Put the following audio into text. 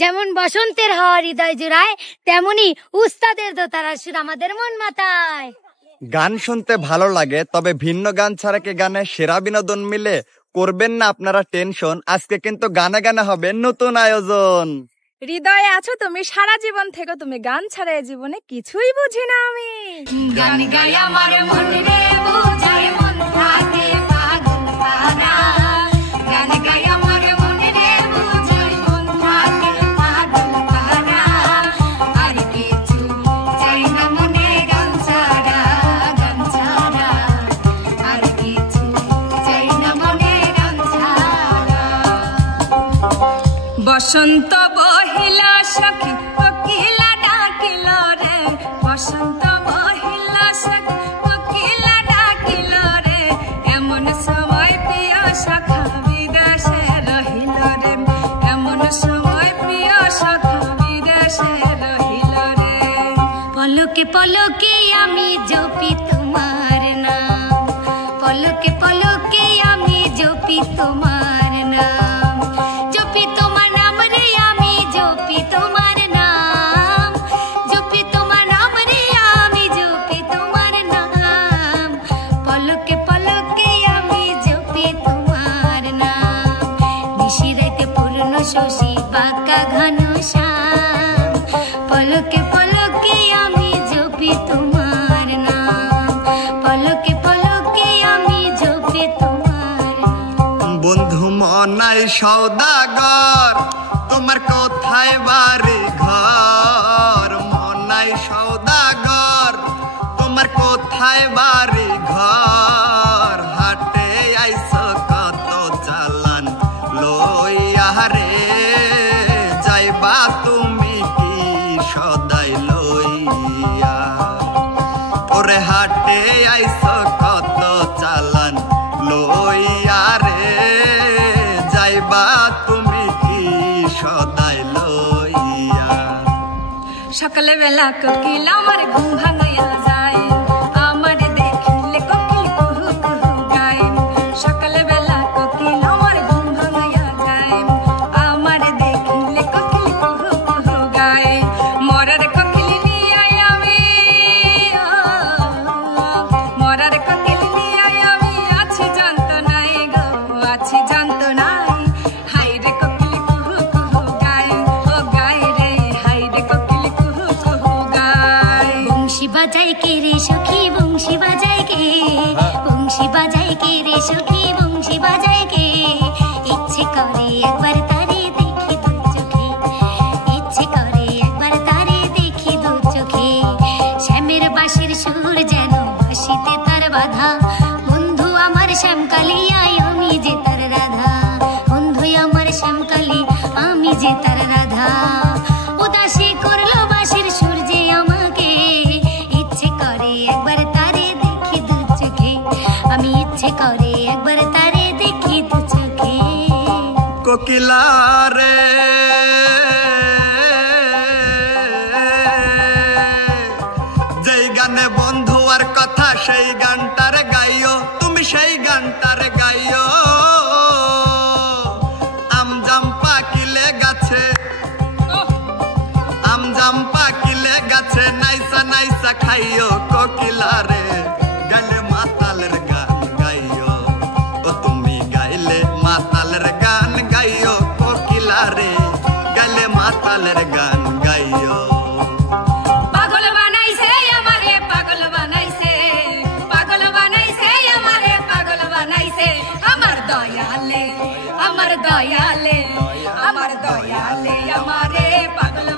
যেমন বসন্তের হাওয়া হৃদয় জুড়ায়, তেমনি উস্তাদের দোতারার সুর আমাদের মন মাতায়। গান শুনতে ভালো লাগে, তবে ভিন্ন গান ছাড়া কি গানে সেরা বিনোদন মিলে? করবেন না আপনারা টেনশন, আজকে কিন্তু গানে গানে হবে নতুন আয়োজন। হৃদয়ে আছো তুমি, সারা জীবন থেকে তুমি, গান ছাড়া এই জীবনে কিছুই বুঝি না আমি। গান গায় আমার মন রে বোঝায় মন থাকে পাগল পারা, গান গায় আমার মন রে বোঝায় মন থাকে পাগল পারা, আর কিছু চাই না মনে গান ছাড়া, গান ছাড়া আর কিছু চাই না মনে গান ছাড়া। বসন্ত বহিলা সখী কোকিলা ডাকিল রে, বসন্ত বহিলা সখী কোকিলা ডাকিল রে, এমন সময় প্রিয় সখা বিদেশে রহিল রে, এমন সময় প্রিয় সখা বিদেশে রহিল রে। পলকে পলকে আমি জপি তোমার নাম, পলকে পলকে আমি জপি তোমার নাম, জপি তোমার নাম রে আমি জপি তোমার নাম, জপি তোমার নাম রে আমি জপি তোমার নাম, পলকে পলকে আমি জপি তোমার নাম, নিশিরাতে পূর্ণ শশী বাঁকা ঘন শ্যাম, পলকে পলকে আমি জপি তোমার নাম, পলকে পলকে আমি জপি তোমার নাম। বন্ধু মনাই সওদাগর, তোমার কোথায় বাড়ি ঘর? মনাই সওদাগর, তোমার কোথায় বাড়ি ঘর? হাটে আইসো কত চালান লইয়া রে, যাইবা তুমি কি সদাই লইয়া? ওরে হাটে আইসো কত চালান লইয়া রে, যাইবা তুমি কি সদাই লইয়া? সকালে বেলা কোকিল আমার ঘুম ভাঙাইয়া যায়, আমার দেখিলে কোকিল কুহু কুহু গায়, সকালে বেলা কোকিল আমার ঘুম ভাঙাইয়া যায়, আমার দেখিলে কোকিল কুহু কুহু গায়, মরার কোকিল নিয়ে আমি, মরার কোকিল নিয়ে আমি আছি জানতো নাই গো, আছি জানতো নাই, হাই রে কোকিল কুহু কুহু গায়, ও গায় রে হাই রে কোকিল কুহু কুহু গায়। বংশী বাজায় কে রে সখী বংশী বাজায় কে, বংশী বাজায় কে রে সখী বংশী বাজায় কে, ইচ্ছে করে একবার তারে দেখি দু চোখে, ইচ্ছে করে একবার তারে দেখি দু চোখে, শ্যামের বাঁশির সুর যেন বাঁশিতে তার বাধা, বন্ধু আমার শ্যামকালী আয় আমি যে তার রাধা, বন্ধু আমার শ্যামকালী আমি যে তার রাধা, উদাসী করলো বাঁশির সুর যে আমাকে, ইচ্ছে করে একবার তারে দেখি দু চোখে, আমি ইচ্ছে করে একবার তারে দেখি দু চোখে। কোকিলা রে যেই গানে বন্ধু আর কথা, সেই গানটার গাইও তুমি, সেই গানটার গাইও। আমজাম পাকিলে গাছে, আমজাম পাকিলে গাছে, নাইসা নাইসা খাইও কোকিলা রে, গাইলে মাতালের গান গাইও, ও তুমি গাইলে মাতালের গান গাইও কোকিলা রে, গাইলে মাতালের গান গাইও। পাগল বানাইছে আমারে পাগল বানাইছে, পাগল বানাইছে আমারে পাগল বানাইছে, আমার দয়ালে আমার দয়ালে আমার দয়ালে আমারে পাগল